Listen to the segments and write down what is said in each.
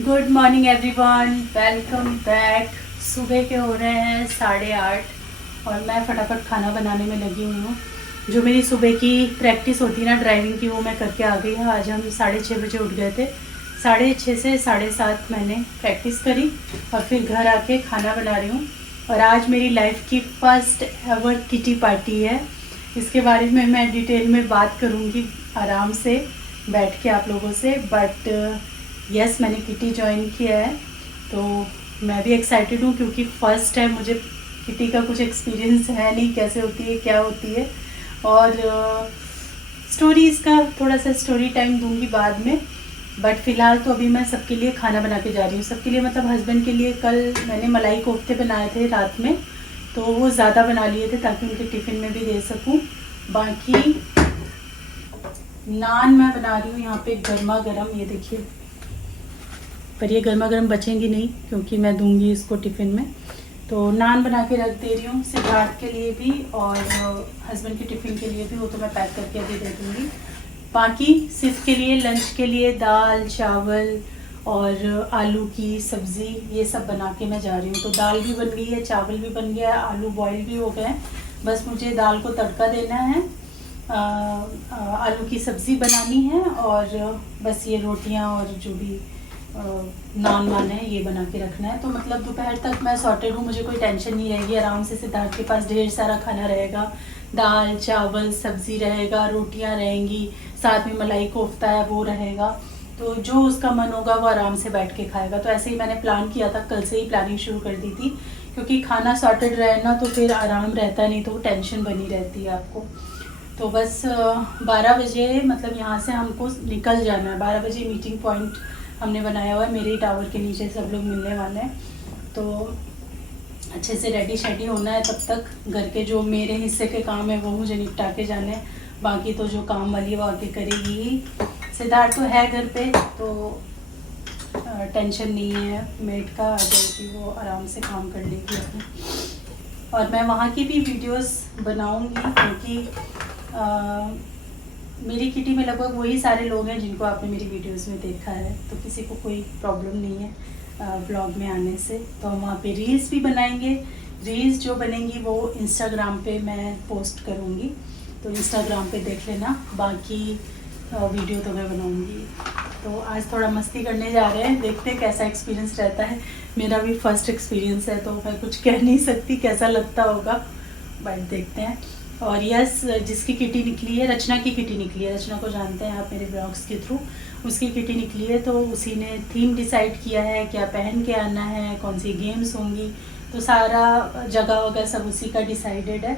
Good morning everyone, welcome back. सुबह के हो रहे हैं 8:30 और मैं फटाफट खाना बनाने में लगी हुई हूँ। जो मेरी सुबह की प्रैक्टिस होती है ना ड्राइविंग की, वो मैं करके आ गई हूँ। आज हम 6:30 बजे उठ गए थे। 6:30 से 7:30 मैंने प्रैक्टिस करी और फिर घर आके खाना बना रही हूँ। और आज मेरी लाइफ की फ़र्स्ट एवर किटी पार्टी है। इसके बारे में मैं डिटेल में बात करूँगी आराम से बैठ के आप लोगों से। बट यस, मैंने किटी ज्वाइन किया है तो मैं भी एक्साइटेड हूँ क्योंकि फ़र्स्ट है। मुझे किटी का कुछ एक्सपीरियंस है नहीं, कैसे होती है, क्या होती है। और स्टोरीज़ का थोड़ा सा स्टोरी टाइम दूंगी बाद में। बट फ़िलहाल तो अभी मैं सबके लिए खाना बना के जा रही हूँ। सबके लिए मतलब हस्बैंड के लिए कल मैंने मलाई कोफ्ते बनाए थे रात में, तो वो ज़्यादा बना लिए थे ताकि उनके टिफ़िन में भी दे सकूँ। बाकी नान मैं बना रही हूँ यहाँ पे गर्मा गर्म, ये देखिए। पर ये गर्मा गर्म बचेंगी नहीं क्योंकि मैं दूंगी इसको टिफ़िन में। तो नान बना के रख दे रही हूँ सिद्धार्थ के लिए भी और हस्बैंड के टिफ़िन के लिए भी। वो तो मैं पैक करके अभी दे दूँगी। बाकी सिर्फ के लिए लंच के लिए दाल चावल और आलू की सब्ज़ी ये सब बना के मैं जा रही हूँ। तो दाल भी बन गई है, चावल भी बन गया है, आलू बॉयल भी हो गए हैं। बस मुझे दाल को तड़का देना है, आलू की सब्ज़ी बनानी है और बस ये रोटियां और जो भी नान वान है ये बना के रखना है। तो मतलब दोपहर तक मैं सॉर्टेड हूँ, मुझे कोई टेंशन नहीं रहेगी। आराम से सिद्धार्थ के पास ढेर सारा खाना रहेगा, दाल चावल सब्ज़ी रहेगा, रोटियां रहेंगी, साथ में मलाई कोफ्ता है वो रहेगा। तो जो उसका मन होगा वो आराम से बैठ के खाएगा। तो ऐसे ही मैंने प्लान किया था, कल से ही प्लानिंग शुरू कर दी थी क्योंकि खाना सॉर्टेड रहे ना तो फिर आराम रहता नहीं, तो टेंशन बनी रहती है आपको। तो बस 12 बजे मतलब यहाँ से हमको निकल जाना है। 12 बजे मीटिंग पॉइंट हमने बनाया हुआ है, मेरे ही टावर के नीचे सब लोग मिलने वाले हैं। तो अच्छे से रेडी शेडी होना है। तब तक घर के जो मेरे हिस्से के काम है वो मुझे निपटा के जाने हैं। बाकी तो जो काम वाली वो आके करेगी। सिद्धार्थ तो है घर पे तो टेंशन नहीं है, मेड का आ जाएगी, वो आराम से काम कर लेगी अपने। और मैं वहाँ की भी वीडियोस बनाऊँगी क्योंकि मेरी किटी में लगभग वही सारे लोग हैं जिनको आपने मेरी वीडियोस में देखा है। तो किसी को कोई प्रॉब्लम नहीं है ब्लॉग में आने से। तो हम वहाँ पे रील्स भी बनाएंगे। रील्स जो बनेंगी वो इंस्टाग्राम पे मैं पोस्ट करूँगी, तो इंस्टाग्राम पे देख लेना। बाकी वीडियो तो मैं बनाऊँगी। तो आज थोड़ा मस्ती करने जा रहे हैं, देखते हैं कैसा एक्सपीरियंस रहता है। मेरा भी फर्स्ट एक्सपीरियंस है तो मैं कुछ कह नहीं सकती कैसा लगता होगा, बट देखते हैं। और यस, जिसकी किटी निकली है, रचना की किटी निकली है। रचना को जानते हैं आप मेरे ब्लॉग्स के थ्रू। उसकी किटी निकली है तो उसी ने थीम डिसाइड किया है, क्या पहन के आना है, कौन सी गेम्स होंगी, तो सारा जगह वगैरह सब उसी का डिसाइडेड है।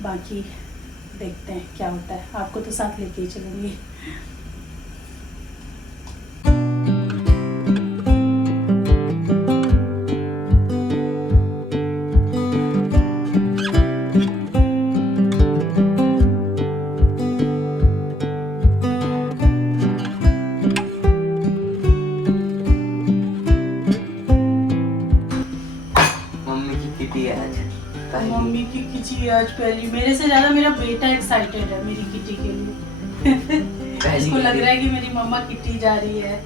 बाकी देखते हैं क्या होता है, आपको तो साथ लेके ही चलूँगी। मम्मी की किटी आज पहली, मेरे से ज़्यादा मेरा बेटा एक्साइटेड है मेरी किटी के लिए। इसको लग रहा है कि मेरी मम्मा किटी जा रही है,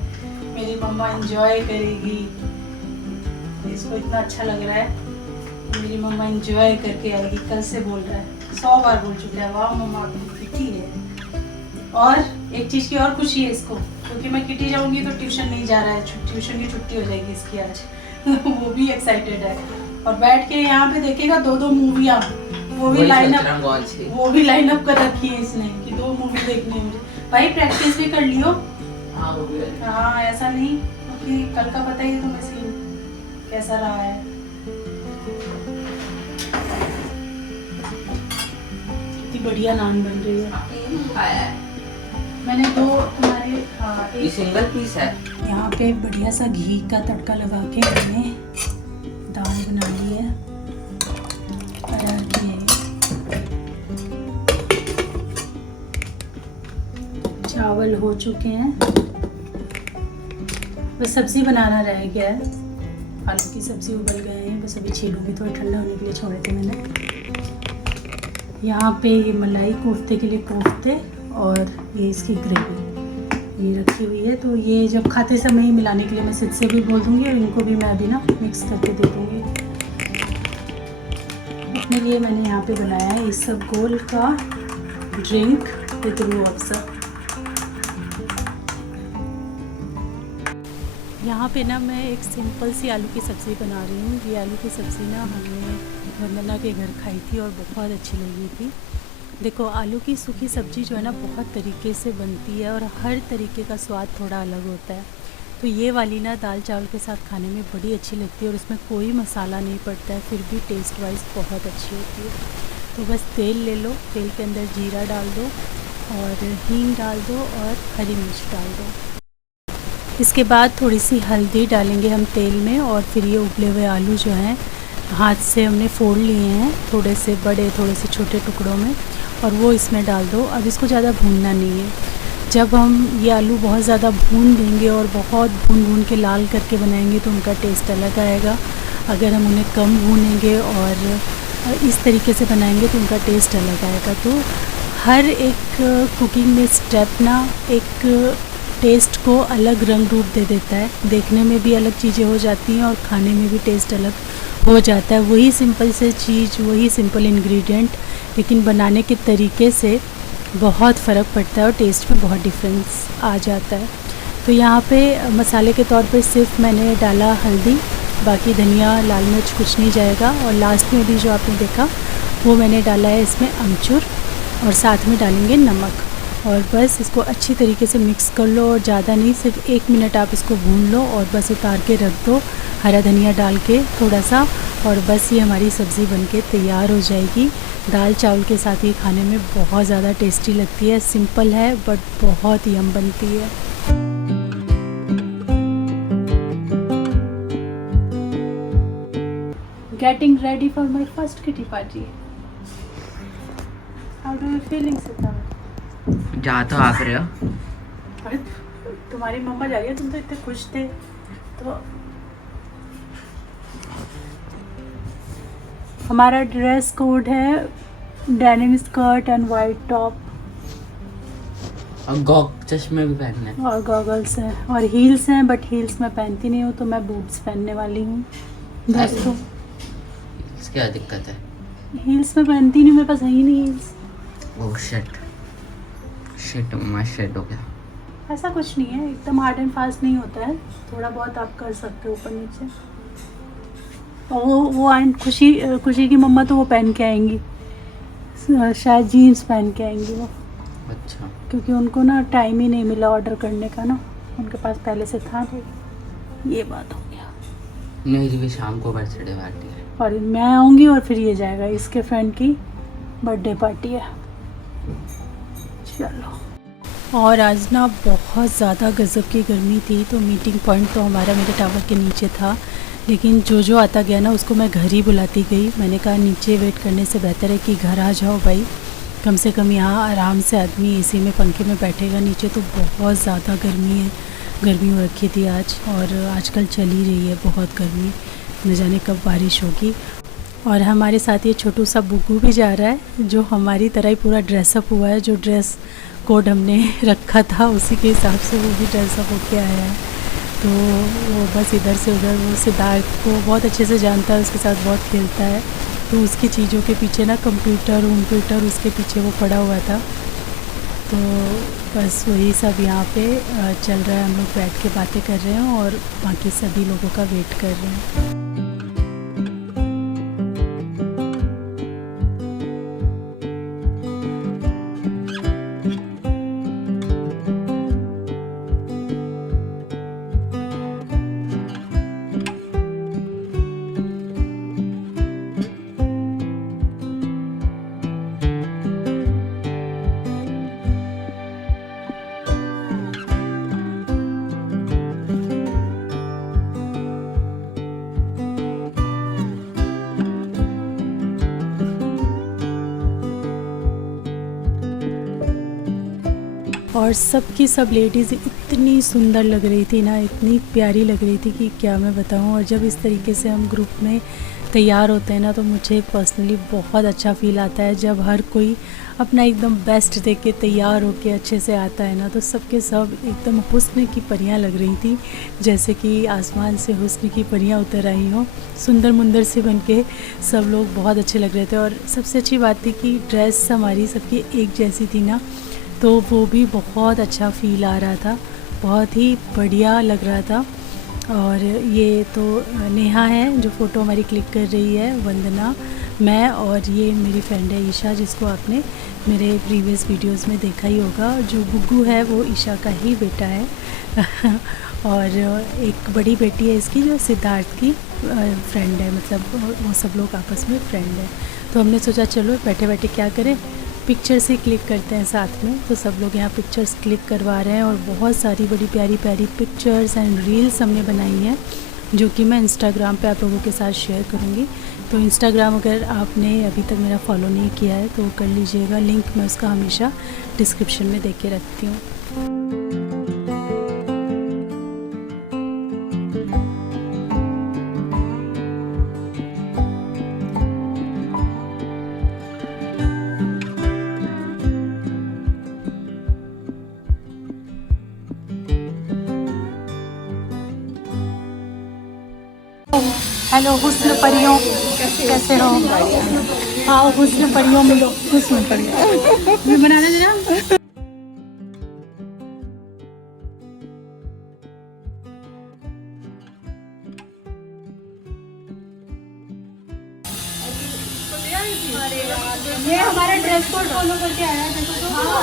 मेरी मम्मा एंजॉय करेगी। इसको इतना अच्छा लग रहा है, मेरी मम्मा एंजॉय करके आएगी। कल से बोल रहा है, 100 बार बोल चुका है, वाह मम्मा आपकी किटी है। और एक चीज़ की और खुशी है इसको, क्योंकि मैं किटी जाऊँगी तो ट्यूशन नहीं जा रहा है, ट्यूशन की छुट्टी हो जाएगी इसकी आज। वो भी एक्साइटेड है और बैठ के यहाँ पे देखेगा 2-2 मूवियाँ, वो भी लाइन अप कर रखी है इसने कि 2 मूवी देखनी है मुझे। भाई प्रैक्टिस भी कर लियो। हाँ ऐसा नहीं, क्योंकि कल का पता ही तुम्हें सीन कैसा रहा है। कितनी बढ़िया नान बन रही है। मैंने 2 तुम्हारे, हाँ एक सिंगल पीस है। यहाँ पे बढ़िया सा घी का तड़का लगा के मैंने दाल बना ली है। अरहर की है, चावल हो चुके हैं, बस सब्ज़ी बनाना रह गया है। आलू की सब्ज़ी उबल गए हैं, बस अभी छीलूंगी, थोड़ा ठंडा होने के लिए छोड़े थे मैंने। यहाँ पे ये मलाई कोफ्ते के लिए कोफ्ते और ये इसकी ग्रेवी, ये रखी हुई है, तो ये जब खाते समय ही मिलाने के लिए मैं सिद्ध से भी बोल दूँगी और इनको भी मैं अभी ना मिक्स करके दे दूँगी। अपने लिए मैंने यहाँ पे बनाया है इसबगोल का ड्रिंक विद रूह अफ़ज़ा। यहाँ पे ना मैं एक सिंपल सी आलू की सब्ज़ी बना रही हूँ। ये आलू की सब्ज़ी ना हमने वंदना के घर खाई थी और बहुत अच्छी लगी थी। देखो, आलू की सूखी सब्ज़ी जो है ना बहुत तरीके से बनती है और हर तरीके का स्वाद थोड़ा अलग होता है। तो ये वाली ना दाल चावल के साथ खाने में बड़ी अच्छी लगती है और उसमें कोई मसाला नहीं पड़ता है, फिर भी टेस्ट वाइज बहुत अच्छी होती है। तो बस तेल ले लो, तेल के अंदर जीरा डाल दो और हींग डाल दो और हरी मिर्च डाल दो। इसके बाद थोड़ी सी हल्दी डालेंगे हम तेल में और फिर ये उबले हुए आलू जो हैं हाथ से हमने फोड़ लिए हैं, थोड़े से बड़े थोड़े से छोटे टुकड़ों में, और वो इसमें डाल दो। अब इसको ज़्यादा भूनना नहीं है। जब हम ये आलू बहुत ज़्यादा भून देंगे और बहुत भून के लाल करके बनाएंगे तो उनका टेस्ट अलग आएगा। अगर हम उन्हें कम भूनेंगे और इस तरीके से बनाएंगे तो उनका टेस्ट अलग आएगा। तो हर एक कुकिंग में स्टेप ना एक टेस्ट को अलग रंग रूप दे देता है। देखने में भी अलग चीज़ें हो जाती हैं और खाने में भी टेस्ट अलग हो जाता है। वही सिंपल से चीज़, वही सिंपल इंग्रेडिएंट, लेकिन बनाने के तरीके से बहुत फ़र्क पड़ता है और टेस्ट में बहुत डिफरेंस आ जाता है। तो यहाँ पे मसाले के तौर पे सिर्फ मैंने डाला हल्दी, बाकी धनिया लाल मिर्च कुछ नहीं जाएगा। और लास्ट में भी जो आपने देखा वो मैंने डाला है इसमें अमचूर, और साथ में डालेंगे नमक। और बस इसको अच्छी तरीके से मिक्स कर लो और ज़्यादा नहीं, सिर्फ 1 मिनट आप इसको भून लो और बस उतार के रख दो हरा धनिया डाल के थोड़ा सा, और बस ये हमारी सब्ज़ी बनके तैयार हो जाएगी। दाल चावल के साथ ये खाने में बहुत ज़्यादा टेस्टी लगती है। सिंपल है बट बहुत यम बनती है। Getting ready for my first kitty party. How do you feeling, Siddharth? जा तो आप रहे हो। अरे तुम्हारी मम्मा जा रही है, तुम तो इतने खुश थे। तो हमारा ड्रेस कोड है denim skirt and white top, और चश्मे भी पहनने हैं और गॉगल्स हैं और हील्स हैं, बट हील्स मैं पहनती नहीं हूँ तो मैं बूट्स पहनने वाली हूँ दोस्तों। क्या दिक्कत है? हील्स में पहनती नहीं, मेरे पास है ही नहीं हील्स। ओह शिट मम्मा, शिट हो गया। ऐसा कुछ नहीं है, एकदम हार्ड एंड फास्ट नहीं होता है, थोड़ा बहुत आप कर सकते हो ऊपर नीचे। और वो एंड खुशी की मम्मा तो वो पहन के आएंगी, शायद जीन्स पहन के आएंगी वो। अच्छा, क्योंकि उनको ना टाइम ही नहीं मिला ऑर्डर करने का ना, उनके पास पहले से था। तो ये बात हो गया। मेरी भी शाम को बर्थडे पार्टी है और मैं आऊँगी और फिर ये जाएगा, इसके फ्रेंड की बर्थडे पार्टी है। चलो। और आज ना बहुत ज़्यादा गज़ब की गर्मी थी, तो मीटिंग पॉइंट तो हमारा मेरे टावर के नीचे था, लेकिन जो आता गया ना उसको मैं घर ही बुलाती गई। मैंने कहा नीचे वेट करने से बेहतर है कि घर आ जाओ भाई, कम से कम यहाँ आराम से आदमी एसी में पंखे में बैठेगा। नीचे तो बहुत ज़्यादा गर्मी हो रखी थी आज, और आजकल चल ही रही है बहुत गर्मी, न जाने कब बारिश होगी। और हमारे साथ ये छोटू सा बुग्गू भी जा रहा है, जो हमारी तरह ही पूरा ड्रेसअप हुआ है। जो ड्रेस कोड हमने रखा था उसी के हिसाब से वो भी ड्रेसअप होके आया है। तो वो बस इधर से उधर, वो सिद्धार्थ को बहुत अच्छे से जानता है, उसके साथ बहुत खेलता है, तो उसकी चीज़ों के पीछे ना कंप्यूटर उसके पीछे वो पड़ा हुआ था। तो बस वही सब यहाँ पे चल रहा है। हम लोग बैठ के बातें कर रहे हैं और बाकी सभी लोगों का वेट कर रहे हैं। और सबकी सब लेडीज़ इतनी सुंदर लग रही थी ना, इतनी प्यारी लग रही थी कि क्या मैं बताऊं। और जब इस तरीके से हम ग्रुप में तैयार होते हैं ना, तो मुझे पर्सनली बहुत अच्छा फ़ील आता है जब हर कोई अपना एकदम बेस्ट दे के तैयार होके अच्छे से आता है ना। तो सबके सब एकदम हुस्न की परियां लग रही थी, जैसे कि आसमान से हुस्न की परियां उतर आई हों, सुंदर मुंदर से बन के सब लोग बहुत अच्छे लग रहे थे। और सबसे अच्छी बात थी कि ड्रेस हमारी सबकी एक जैसी थी ना, तो वो भी बहुत अच्छा फ़ील आ रहा था, बहुत ही बढ़िया लग रहा था। और ये तो नेहा है जो फ़ोटो हमारी क्लिक कर रही है, वंदना, मैं और ये मेरी फ्रेंड है ईशा, जिसको आपने मेरे प्रीवियस वीडियोस में देखा ही होगा। जो गुग्गू है वो ईशा का ही बेटा है और एक बड़ी बेटी है इसकी जो सिद्धार्थ की फ्रेंड है, मतलब वो सब लोग आपस में फ्रेंड है। तो हमने सोचा चलो बैठे बैठे क्या करें, पिक्चर्स ही क्लिक करते हैं साथ में। तो सब लोग यहाँ पिक्चर्स क्लिक करवा रहे हैं और बहुत सारी बड़ी प्यारी प्यारी पिक्चर्स एंड रील्स हमने बनाई हैं, जो कि मैं इंस्टाग्राम पे आप लोगों के साथ शेयर करूँगी। तो इंस्टाग्राम अगर आपने अभी तक मेरा फॉलो नहीं किया है तो कर लीजिएगा, लिंक मैं उसका हमेशा डिस्क्रिप्शन में दे के रखती हूँ। हेलो हुस्न परियों, कैसे हो? आओ हुस्न परियों मिलो, हुस्न परियों मैं बनाना जरा। ये हमारा ड्रेस कोड फॉलो करके आया है, देखो तो। हाँ,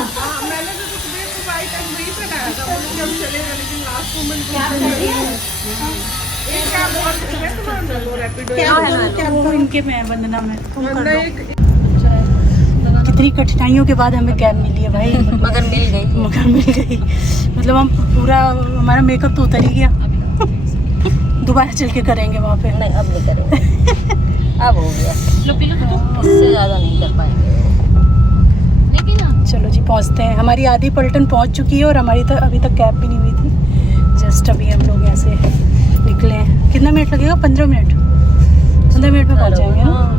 मैंने तो कुछ भी वाइट एंड वही पहनाया था, वो जब चलेगा, लेकिन लास्ट मोमेंट क्या कर रही है? वो इनके में वंदना में तुम कर लो। कितनी कठिनाइयों के बाद हमें कैब मिली है भाई, मगर मिल गई। मतलब हम पूरा, हमारा मेकअप तो उतर ही गया। दोबारा चल के करेंगे वहाँ पे। नहीं, अब नहीं करेंगे। अब हो गया, इससे ज़्यादा नहीं कर पाएंगे। लेकिन चलो जी पहुँचते हैं। हमारी आधी पलटन पहुँच चुकी है और हमारी तो अभी तक कैब भी नहीं हुई थी। जस्ट अभी हम लोग ऐसे निकले हैं। कितना मिनट लगेगा? 15 मिनट। 15 मिनट में पहुँच जाएंगे ना।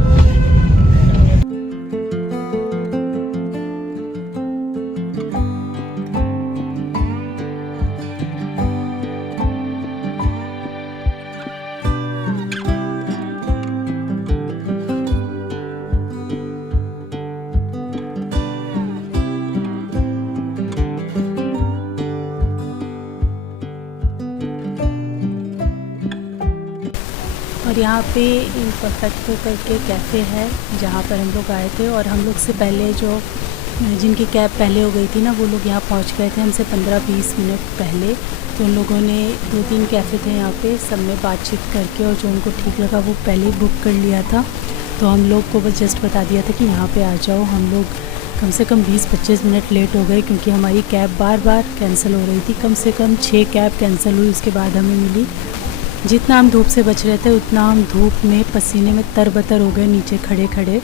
और यहाँ पे परफेक्ट करके कैफ़े है जहाँ पर हम लोग आए थे, और हम लोग से पहले जो जिनकी कैब पहले हो गई थी ना, वो लोग यहाँ पहुँच गए थे हमसे 15-20 मिनट पहले। तो उन लोगों ने 2-3 कैफ़े थे यहाँ पे, सब में बातचीत करके और जो उनको ठीक लगा वो पहले ही बुक कर लिया था। तो हम लोग को बस जस्ट बता दिया था कि यहाँ पे आ जाओ। हम लोग कम से कम 20-25 मिनट लेट हो गए क्योंकि हमारी कैब बार बार कैंसिल हो रही थी। कम से कम 6 कैब कैंसिल हुई, उसके बाद हमें मिली। जितना हम धूप से बच रहे थे उतना हम धूप में पसीने में तरबतर हो गए नीचे खड़े खड़े।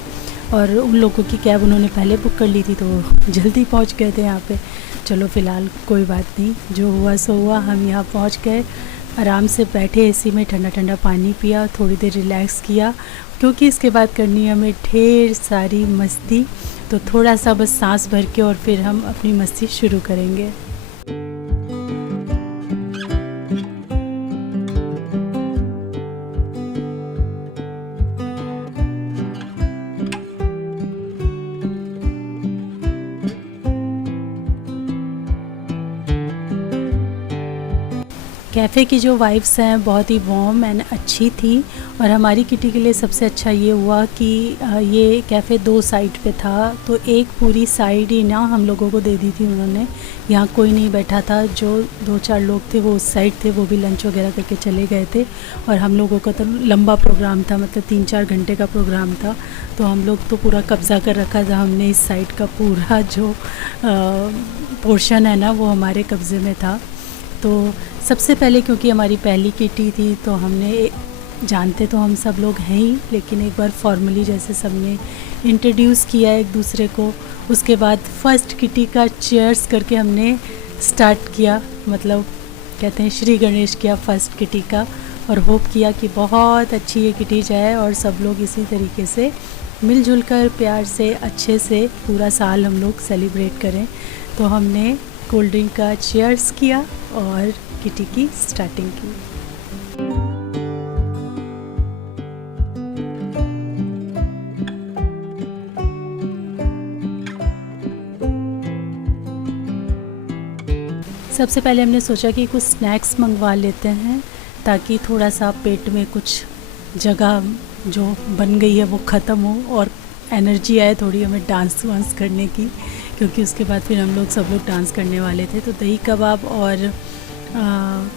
और उन लोगों की कैब उन्होंने पहले बुक कर ली थी तो जल्दी पहुंच गए थे यहाँ पे। चलो फ़िलहाल कोई बात नहीं, जो हुआ सो हुआ। हम यहाँ पहुँच गए, आराम से बैठे एसी में, ठंडा ठंडा पानी पिया, थोड़ी देर रिलैक्स किया क्योंकि इसके बाद करनी है हमें ढेर सारी मस्ती। तो थोड़ा सा बस सांस भर के और फिर हम अपनी मस्ती शुरू करेंगे। कैफ़े की जो वाइब्स हैं बहुत ही वार्म एंड अच्छी थी। और हमारी किटी के लिए सबसे अच्छा ये हुआ कि ये कैफ़े 2 साइड पे था, तो एक पूरी साइड ही ना हम लोगों को दे दी थी उन्होंने। यहाँ कोई नहीं बैठा था, जो 2-4 लोग थे वो उस साइड थे, वो भी लंच वगैरह करके चले गए थे। और हम लोगों का तो लंबा प्रोग्राम था, मतलब 3-4 घंटे का प्रोग्राम था, तो हम लोग तो पूरा कब्ज़ा कर रखा था हमने। इस साइड का पूरा जो पोर्शन है ना वो हमारे कब्ज़े में था। तो सबसे पहले क्योंकि हमारी पहली किटी थी तो हमने, जानते तो हम सब लोग हैं ही, लेकिन एक बार फॉर्मली जैसे सबने इंट्रोड्यूस किया एक दूसरे को। उसके बाद फर्स्ट किटी का चीयर्स करके हमने स्टार्ट किया, मतलब कहते हैं श्री गणेश किया फर्स्ट किटी का। और होप किया कि बहुत अच्छी ये किटी जाए और सब लोग इसी तरीके से मिलजुल कर प्यार से अच्छे से पूरा साल हम लोग सेलिब्रेट करें। तो हमने कोल्ड ड्रिंक का चीयर्स किया और किटी की स्टार्टिंग की। सबसे पहले हमने सोचा कि कुछ स्नैक्स मंगवा लेते हैं ताकि थोड़ा सा पेट में कुछ जगह जो बन गई है वो ख़त्म हो और एनर्जी आए थोड़ी हमें डांस वांस करने की, क्योंकि उसके बाद फिर हम लोग सब लोग डांस करने वाले थे। तो दही कबाब और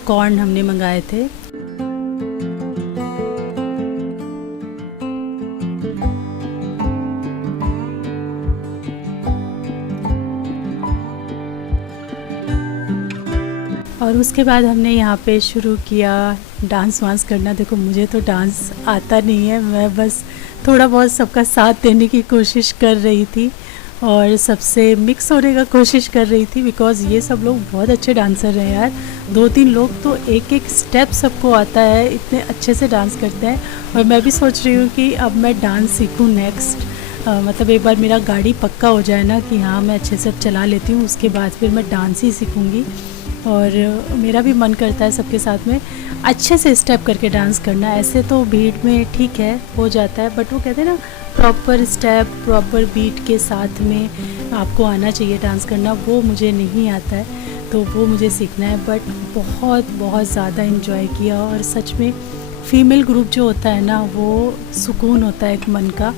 कॉर्न हमने मंगाए थे। और उसके बाद हमने यहाँ पे शुरू किया डांस वांस करना। देखो मुझे तो डांस आता नहीं है, मैं बस थोड़ा बहुत सबका साथ देने की कोशिश कर रही थी और सबसे मिक्स होने का कोशिश कर रही थी, बिकॉज़ ये सब लोग बहुत अच्छे डांसर हैं यार। 2-3 लोग तो एक एक स्टेप सबको आता है, इतने अच्छे से डांस करते हैं। और मैं भी सोच रही हूँ कि अब मैं डांस सीखूँ नेक्स्ट, मतलब एक बार मेरा गाड़ी पक्का हो जाए ना कि हाँ मैं अच्छे से अब चला लेती हूँ, उसके बाद फिर मैं डांस ही सीखूँगी। और मेरा भी मन करता है सबके साथ में अच्छे से स्टेप करके डांस करना। ऐसे तो भीड़ में ठीक है हो जाता है, बट वो कहते हैं ना प्रॉपर स्टेप प्रॉपर बीट के साथ में आपको आना चाहिए डांस करना, वो मुझे नहीं आता है, तो वो मुझे सीखना है। बट बहुत बहुत ज़्यादा इन्जॉय किया और सच में फ़ीमेल ग्रुप जो होता है ना वो सुकून होता है एक मन का।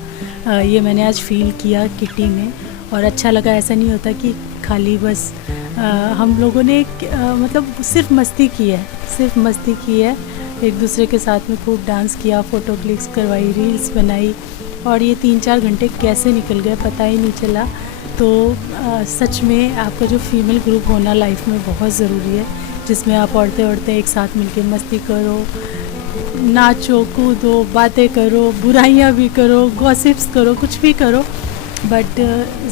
ये मैंने आज फ़ील किया किटी में और अच्छा लगा। ऐसा नहीं होता कि खाली बस हम लोगों ने मतलब सिर्फ मस्ती की है, सिर्फ मस्ती की है, एक दूसरे के साथ में खूब डांस किया, फ़ोटो क्लिक्स करवाई, रील्स बनाई और ये 3-4 घंटे कैसे निकल गए पता ही नहीं चला। तो सच में आपका जो फीमेल ग्रुप होना लाइफ में बहुत ज़रूरी है, जिसमें आप औरतें एक साथ मिलके मस्ती करो, नाचो कूदो, बातें करो, बुराइयां भी करो, गॉसिप्स करो, कुछ भी करो, बट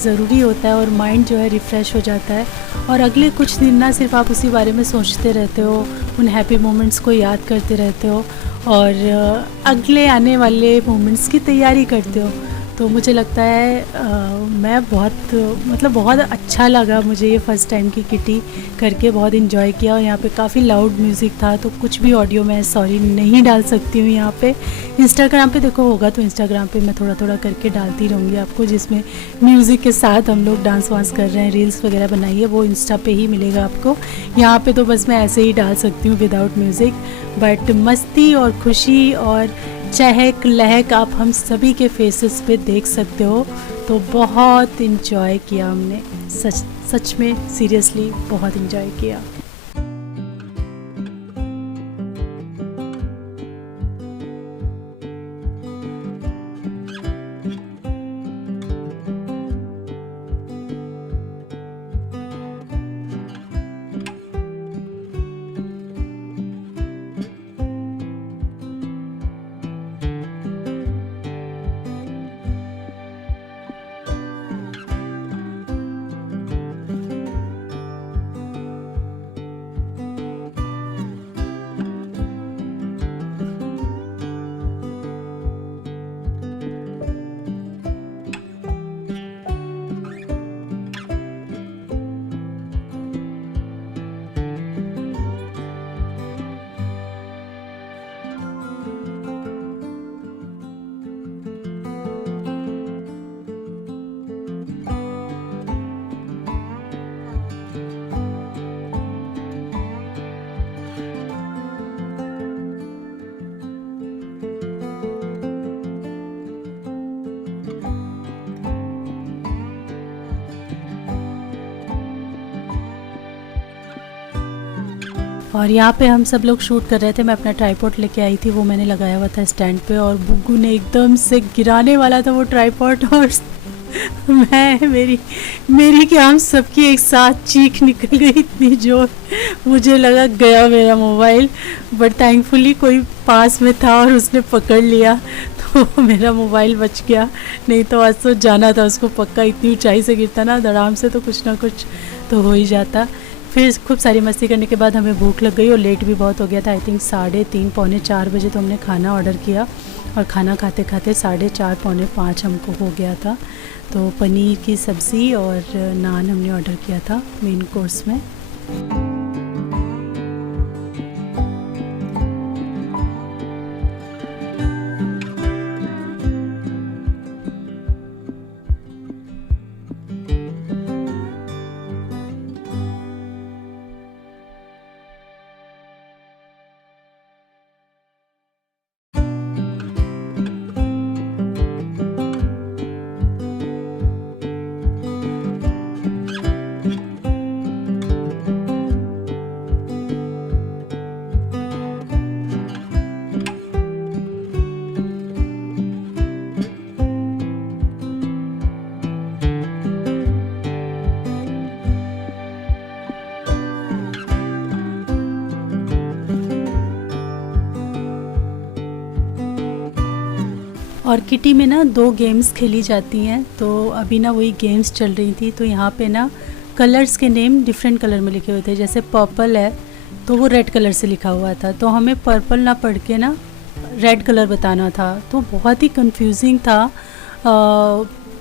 ज़रूरी होता है और माइंड जो है रिफ़्रेश हो जाता है। और अगले कुछ दिन ना सिर्फ आप उसी बारे में सोचते रहते हो, उन हैप्पी मोमेंट्स को याद करते रहते हो और अगले आने वाले मोमेंट्स की तैयारी करते हो। तो मुझे लगता है मैं बहुत अच्छा लगा मुझे ये फ़र्स्ट टाइम की किटी करके, बहुत इन्जॉय किया। और यहाँ पे काफ़ी लाउड म्यूज़िक था तो कुछ भी ऑडियो मैं सॉरी नहीं डाल सकती हूँ यहाँ पे। इंस्टाग्राम पे देखो होगा तो इंस्टाग्राम पे मैं थोड़ा थोड़ा करके डालती रहूँगी आपको, जिसमें म्यूज़िक के साथ हम लोग डांस वांस कर रहे हैं, रील्स वगैरह बनाई है, वो इंस्टा पे ही मिलेगा आपको। यहाँ पे तो बस मैं ऐसे ही डाल सकती हूँ विदाउट म्यूज़िक, बट मस्ती और खुशी और चहक लहक आप हम सभी के फेसेस पे देख सकते हो। तो बहुत इन्जॉय किया हमने, सच में सीरियसली बहुत इन्जॉय किया। और यहाँ पे हम सब लोग शूट कर रहे थे। मैं अपना ट्राइपॉड लेके आई थी, वो मैंने लगाया हुआ था स्टैंड पे और बुग्गू ने एकदम से गिराने वाला था वो ट्राइपॉड और मेरी क्या हम सबकी एक साथ चीख निकल गई इतनी जोर, मुझे लगा गया मेरा मोबाइल, बट थैंकफुली कोई पास में था और उसने पकड़ लिया तो मेरा मोबाइल बच गया। नहीं तो आज तो जाना था उसको पक्का, इतनी ऊंचाई से गिरता ना धड़ाम से तो कुछ ना कुछ तो हो ही जाता। फिर खूब सारी मस्ती करने के बाद हमें भूख लग गई और लेट भी बहुत हो गया था। आई थिंक 3:30 पौने 4 बजे तो हमने खाना ऑर्डर किया और खाना खाते खाते 4:30 पौने 5 हमको हो गया था। तो पनीर की सब्ज़ी और नान हमने ऑर्डर किया था मेन कोर्स में। और किटी में ना 2 गेम्स खेली जाती हैं, तो अभी ना वही गेम्स चल रही थी। तो यहाँ पे ना कलर्स के नेम डिफरेंट कलर में लिखे हुए थे। जैसे पर्पल है तो वो रेड कलर से लिखा हुआ था, तो हमें पर्पल ना पढ़ के ना रेड कलर बताना था। तो बहुत ही कंफ्यूजिंग था।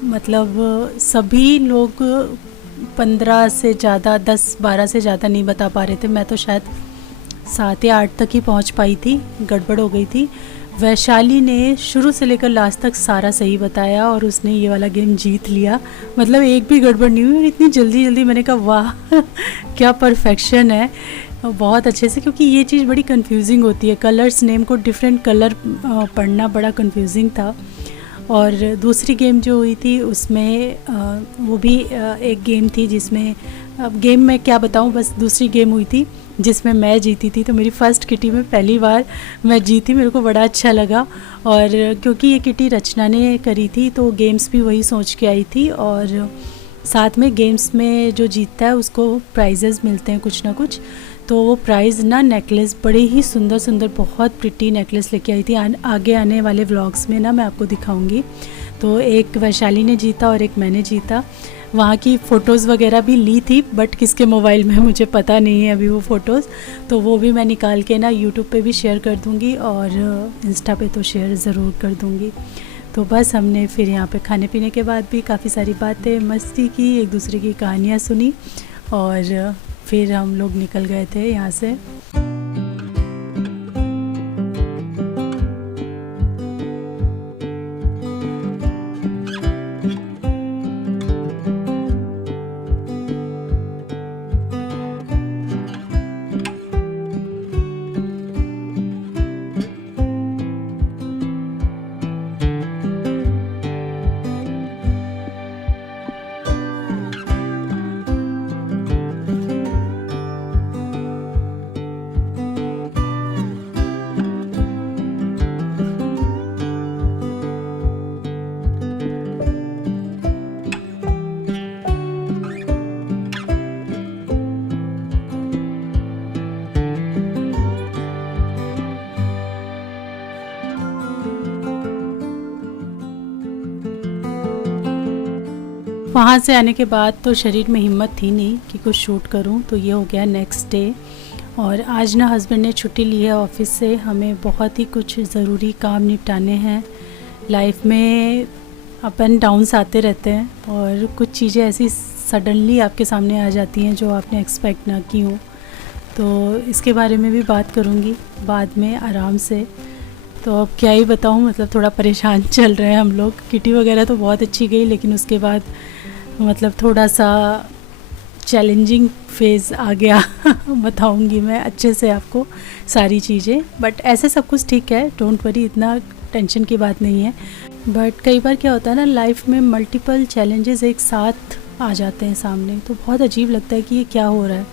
मतलब सभी लोग 15 से ज़्यादा 10-12 से ज़्यादा नहीं बता पा रहे थे। मैं तो शायद 7 या 8 तक ही पहुँच पाई थी, गड़बड़ हो गई थी। वैशाली ने शुरू से लेकर लास्ट तक सारा सही बताया और उसने ये वाला गेम जीत लिया। मतलब एक भी गड़बड़ नहीं हुई और इतनी जल्दी जल्दी। मैंने कहा वाह क्या परफेक्शन है, बहुत अच्छे से। क्योंकि ये चीज़ बड़ी कंफ्यूजिंग होती है, कलर्स नेम को डिफरेंट कलर पढ़ना बड़ा कंफ्यूजिंग था। और दूसरी गेम जो हुई थी उसमें वो भी एक गेम थी जिसमें, अब गेम में क्या बताऊँ, बस दूसरी गेम हुई थी जिसमें मैं जीती थी। तो मेरी फ़र्स्ट किटी में पहली बार मैं जीती, मेरे को बड़ा अच्छा लगा। और क्योंकि ये किटी रचना ने करी थी तो गेम्स भी वही सोच के आई थी। और साथ में गेम्स में जो जीतता है उसको प्राइजेज़ मिलते हैं कुछ ना कुछ। तो वो प्राइज़ ना नेकलेस, बड़े ही सुंदर सुंदर बहुत प्रिटी नेकलेस लेके आई थी। आगे आने वाले व्लॉग्स में ना मैं आपको दिखाऊंगी। तो एक वैशाली ने जीता और एक मैंने जीता। वहाँ की फ़ोटोज़ वगैरह भी ली थी, बट किसके मोबाइल में मुझे पता नहीं है अभी वो फ़ोटोज़। तो वो भी मैं निकाल के ना यूट्यूब पे भी शेयर कर दूँगी और इंस्टा पे तो शेयर ज़रूर कर दूँगी। तो बस हमने फिर यहाँ पे खाने पीने के बाद भी काफ़ी सारी बातें मस्ती की, एक दूसरे की कहानियाँ सुनी और फिर हम लोग निकल गए थे यहाँ से। वहाँ से आने के बाद तो शरीर में हिम्मत थी नहीं कि कुछ शूट करूँ। तो ये हो गया नेक्स्ट डे। और आज ना हस्बैंड ने छुट्टी ली है ऑफिस से। हमें बहुत ही कुछ ज़रूरी काम निपटाने हैं। लाइफ में अप एंड डाउन्स आते रहते हैं और कुछ चीज़ें ऐसी सडनली आपके सामने आ जाती हैं जो आपने एक्सपेक्ट ना की हो। तो इसके बारे में भी बात करूँगी बाद में आराम से। तो अब क्या ही बताऊँ, मतलब थोड़ा परेशान चल रहे हैं हम लोग। किटी वगैरह तो बहुत अच्छी गई, लेकिन उसके बाद मतलब थोड़ा सा चैलेंजिंग फेज़ आ गया। बताऊंगी मैं अच्छे से आपको सारी चीज़ें। बट ऐसे सब कुछ ठीक है, डोंट वरी, इतना टेंशन की बात नहीं है। बट कई बार क्या होता है ना, लाइफ में मल्टीपल चैलेंजेस एक साथ आ जाते हैं सामने, तो बहुत अजीब लगता है कि ये क्या हो रहा है।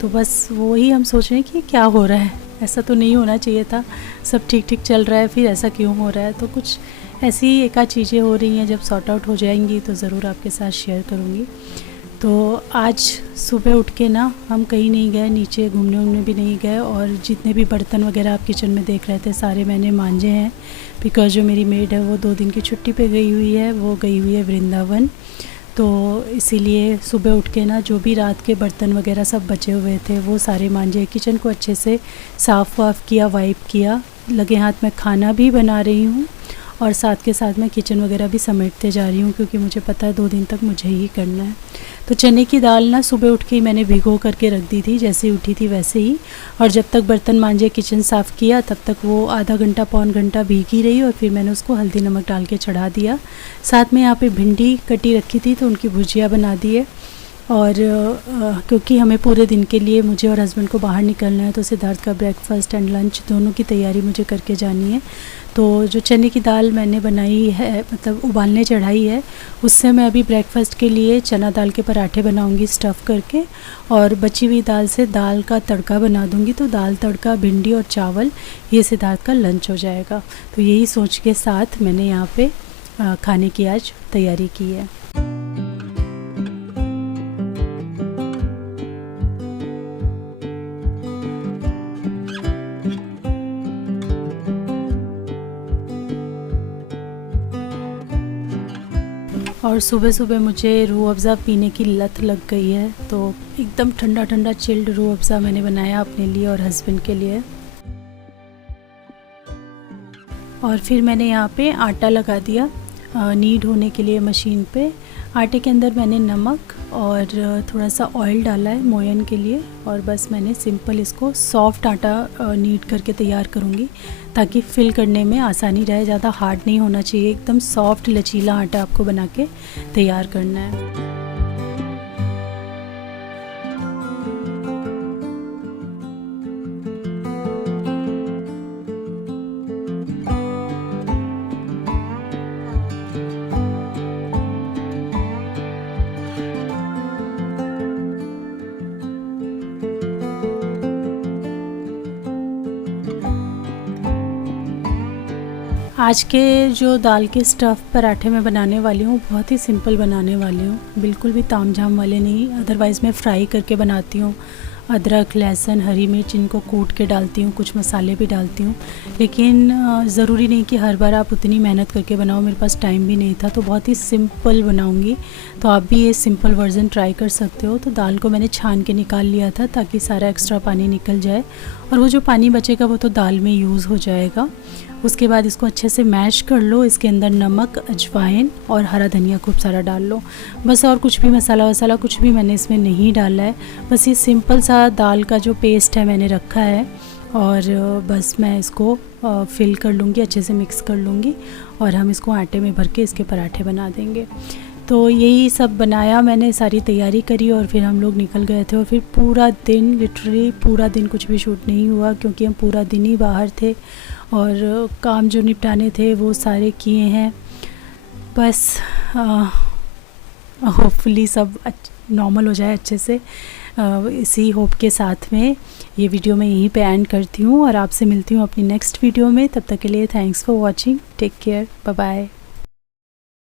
तो बस वही हम सोच रहे हैं कि क्या हो रहा है, ऐसा तो नहीं होना चाहिए था, सब ठीक ठीक चल रहा है, फिर ऐसा क्यों हो रहा है। तो कुछ ऐसी एकाध चीज़ें हो रही हैं, जब सॉर्ट आउट हो जाएंगी तो ज़रूर आपके साथ शेयर करूँगी। तो आज सुबह उठ के ना हम कहीं नहीं गए, नीचे घूमने भी नहीं गए। और जितने भी बर्तन वगैरह आप किचन में देख रहे थे सारे मैंने मांजे हैं, बिकॉज़ जो मेरी मेड है वो 2 दिन की छुट्टी पे गई हुई है, वो गई हुई है वृंदावन। तो इसीलिए सुबह उठ के ना जो भी रात के बर्तन वगैरह सब बचे हुए थे वो सारे मांजे, किचन को अच्छे से साफ़ वाफ़ किया, वाइप किया। लगे हाथ में खाना भी बना रही हूँ और साथ के साथ मैं किचन वगैरह भी समेटते जा रही हूँ, क्योंकि मुझे पता है 2 दिन तक मुझे ही करना है। तो चने की दाल ना सुबह उठ के ही मैंने भिगो करके रख दी थी, जैसे ही उठी थी वैसे ही। और जब तक बर्तन मांजे, किचन साफ़ किया, तब तक वो आधा घंटा पौन घंटा भीगी रही और फिर मैंने उसको हल्दी नमक डाल के चढ़ा दिया। साथ में यहाँ पे भिंडी कटी रखी थी तो उनकी भुजिया बना दी है। और क्योंकि हमें पूरे दिन के लिए, मुझे और हस्बैंड को बाहर निकलना है, तो सिद्धार्थ का ब्रेकफास्ट एंड लंच दोनों की तैयारी मुझे करके जानी है। तो जो चने की दाल मैंने बनाई है, मतलब उबालने चढ़ाई है, उससे मैं अभी ब्रेकफास्ट के लिए चना दाल के पराठे बनाऊंगी स्टफ़ करके, और बची हुई दाल से दाल का तड़का बना दूंगी। तो दाल तड़का, भिंडी और चावल, ये सिद्धार्थ का लंच हो जाएगा। तो यही सोच के साथ मैंने यहाँ पे खाने की आज तैयारी की है। और सुबह सुबह मुझे रूह अफ़ज़ा पीने की लत लग गई है, तो एकदम ठंडा ठंडा चिल्ड रूह अफ़ज़ा मैंने बनाया अपने लिए और हस्बैंड के लिए। और फिर मैंने यहाँ पे आटा लगा दिया नीड होने के लिए मशीन पे। आटे के अंदर मैंने नमक और थोड़ा सा ऑयल डाला है मोयन के लिए, और बस मैंने सिंपल इसको सॉफ्ट आटा नीड करके तैयार करूँगी, ताकि फिल करने में आसानी रहे। ज़्यादा हार्ड नहीं होना चाहिए, एकदम सॉफ्ट लचीला आटा आपको बना के तैयार करना है। आज के जो दाल के स्टफ़ पराठे मैं बनाने वाली हूँ, बहुत ही सिंपल बनाने वाली हूँ, बिल्कुल भी तामझाम वाले नहीं। अदरवाइज़ मैं फ्राई करके बनाती हूँ, अदरक, लहसुन, हरी मिर्च इनको कूट के डालती हूँ, कुछ मसाले भी डालती हूँ। लेकिन ज़रूरी नहीं कि हर बार आप उतनी मेहनत करके बनाओ, मेरे पास टाइम भी नहीं था, तो बहुत ही सिंपल बनाऊँगी। तो आप भी ये सिंपल वर्ज़न ट्राई कर सकते हो। तो दाल को मैंने छान के निकाल लिया था, ताकि सारा एक्स्ट्रा पानी निकल जाए, और वो जो पानी बचेगा वो तो दाल में यूज़ हो जाएगा। उसके बाद इसको अच्छे से मैश कर लो। इसके अंदर नमक, अजवाइन और हरा धनिया खूब सारा डाल लो, बस। और कुछ भी मसाला वसाला कुछ भी मैंने इसमें नहीं डाला है, बस ये सिंपल सा दाल का जो पेस्ट है मैंने रखा है, और बस मैं इसको फिल कर लूँगी, अच्छे से मिक्स कर लूँगी, और हम इसको आटे में भर के इसके पराठे बना देंगे। तो यही सब बनाया मैंने, सारी तैयारी करी, और फिर हम लोग निकल गए थे। और फिर पूरा दिन, लिटरली पूरा दिन कुछ भी शूट नहीं हुआ, क्योंकि हम पूरा दिन ही बाहर थे, और काम जो निपटाने थे वो सारे किए हैं। बस होपफुली सब नॉर्मल हो जाए अच्छे से। इसी होप के साथ में ये वीडियो मैं यहीं पे एंड करती हूँ, और आपसे मिलती हूँ अपनी नेक्स्ट वीडियो में। तब तक के लिए thanks for watching, take care, bye bye.